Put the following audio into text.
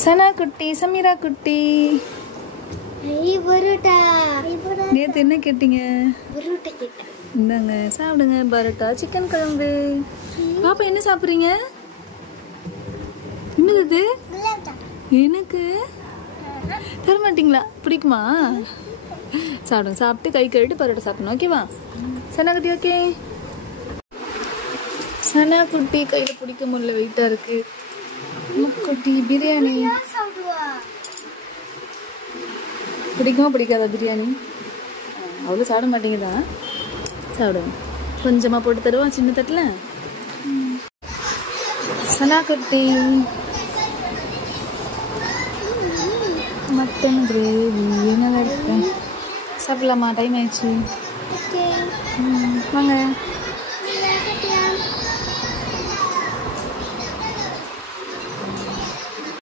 சனா குட்டி, சமீரா குட்டி, நேற்று என்ன கேட்டீங்க? இந்தாங்க சாப்பிடுங்க. பரோட்டா, சிக்கன் குழம்பு. பாப்பா என்ன சாப்பிட்றீங்க? என்னது எனக்கு தர மாட்டீங்களா? பிடிக்குமா? சாப்பிடுங்க. சாப்பிட்டு கை கழுவிட்டு பரோட்டா சாப்பிடணும். ஓகேவா? சனா குட்டி ஓகே. சனா குட்டி கையில் பிடிக்க முடியல, வெயிட்டாக இருக்கு. குட்டி பிரியாணி பிடிக்குமா பிடிக்காதா? பிரியாணி அவ்வளோ சாப்பிட மாட்டேங்குதா? சாப்பிடுவோம். கொஞ்சமாக போட்டு தருவோம் சின்ன தட்டில். சனா குட்டி மட்டன் கிரேவி நல்லா இருக்கேன். சாப்பிடலாமா? டைம் ஆயிடுச்சு. வாங்க.